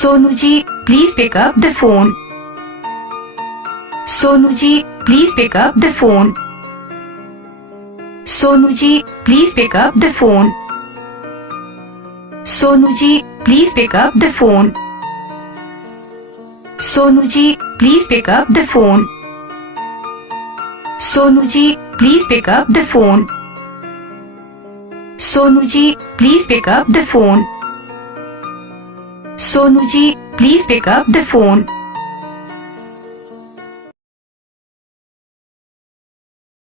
Sonu ji please pick up the phone. Sonu ji please pick up the phone. Sonu ji please pick up the phone. Sonu ji please pick up the phone. Sonu ji please pick up the phone. Sonu ji please pick up the phone. Sonu ji please pick up the phone. Sonu ji please pick up the phone.